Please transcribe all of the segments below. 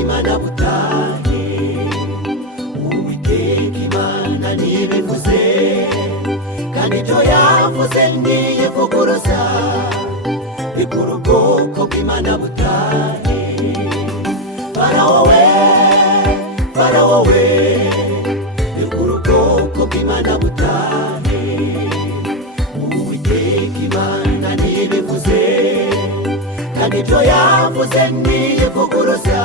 Imana butahe Uwiteka Imana ntibivuze kandi ibyo yavuze ntiyivuguruza bikura ubwoko bw'Imana butahe Farawo we bikura ubwoko bw'Imana butahe Uwiteka Imana ntibivuze kandi ibyo yavuze ntiyivuguruza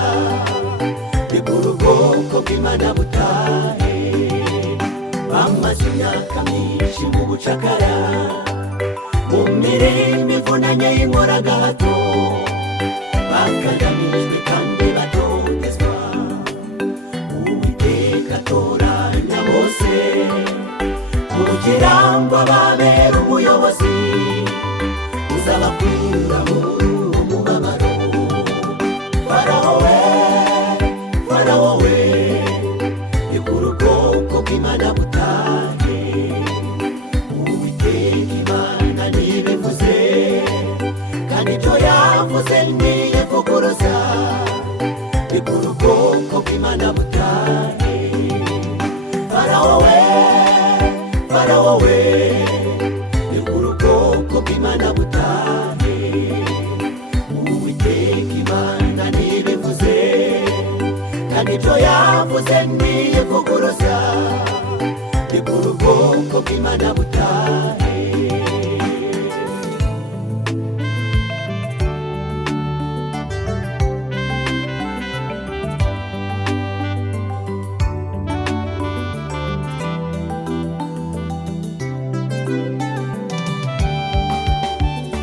bikura ubwoko bw'Imana butahe bamaze imyaka myinshi mu bucakara mu mirimo ivunanye y'inkoragahato bakandamijwe kandi batotezwa Uwiteka atoranya bose kugira ngo ababere umuyobozi uzabakura mu mubabaro Farawo we bikura ubwoko bw'Imana butahe Uwiteka Imana ntibivuze kandi ibyo yavuze ntiyivuguruza bikura ubwoko bw'Imana butahe Farawo we bikura ubwoko bw'Imana butahe Uwiteka Imana ntibivuze kandi ibyo yavuze ntiyivuguruza bikura ubwoko bw'Imana butahe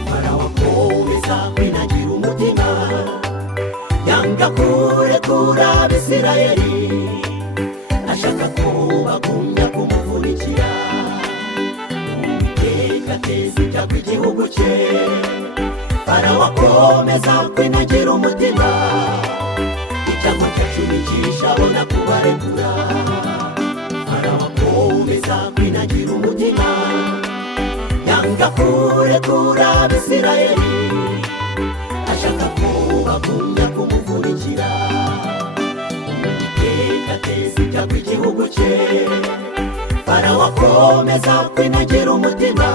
Farawo akomeza kwinagira umutima yanga kurekura Abisirayeli ashaka ko bagumya kumuvunikira Uwiteka ateza ibyago igihugu cye Farawo akomeza kwinagira umutima icyago cyacu nicisha abona kubarekura Farawo akomeza kwinagira umutima yanga kurekura Abisirayeli ashaka ko bagumya kumuvunikira Uwiteka ateza ibyago igihugu cye Farawo akomeza kwinagira umutima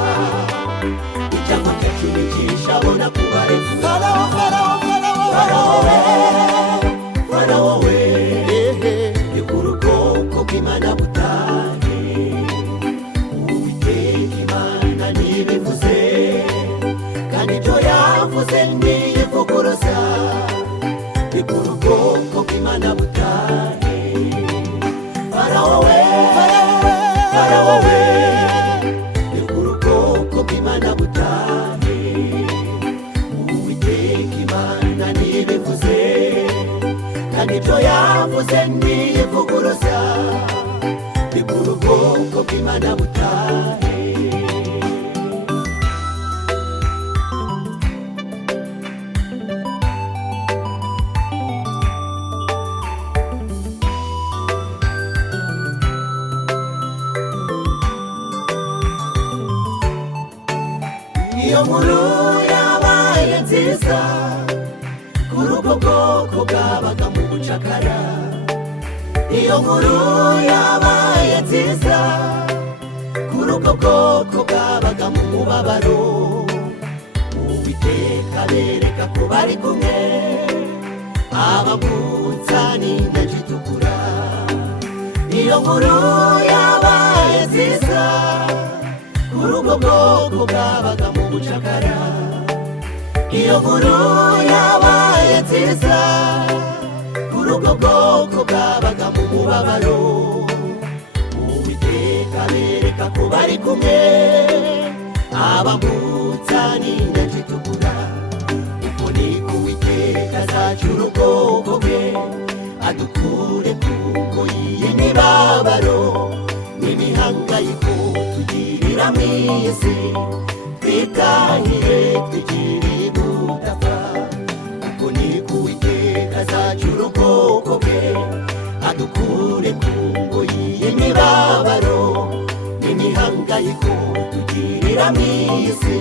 icyago cyacu nicisha abona kubarekura Farawo we bikura ubwoko bw'Imana butahe Uwiteka Imana ntibivuze kandi ibyo yavuze ntiyivuguruza bikura ubwoko bw'Imana butahe Farawo we bikura ubwoko bw'Imana butahe Uwiteka Imana ntibivuze kandi ibyo yavuze ntiyivuguruza bikura ubwoko bw'Imana butahe iyo nkuru yabaye nziza kuri ubwo bwoko bwabaga mu bucakara iyo nkuru yabaye nziza kuri ubwo bwoko bwabaga mu mubabaro Uwiteka bereka ko bari kumwe abavutsa n'inyange itukura iyo nkuru yabaye nziza kuri ubwo bwoko bwabaga mu bucakara iyo nkuru yabaye nziza kuri ubwo bwoko bwabaga mu mubabaro Uwiteka bereka ko bari kumwe abavutsa n'inyange itukura uko niko Uwiteka azacura ubwoko bwe adukure ku ngoyi y'imibabaro n'imihanga n'imihangayiko tugirira mu isi, twitahire twigire budapfa. Uko niko Uwiteka azacura ubwoko bwe, adukure ku ngoyi y'imibabaro n'imihangayiko tugirira mu isi,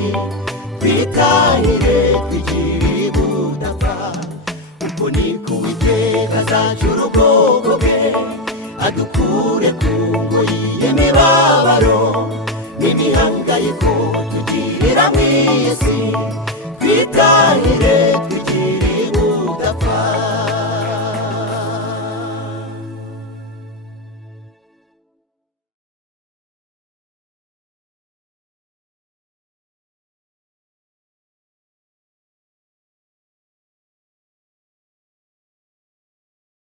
twitahire twigire budapfa. Uko niko Uwiteka azacura ubwoko bwe, adukure ku ngoyi y'imibabaro n'imihangayiko tugirira mu isi, twitahire twigire budapfa.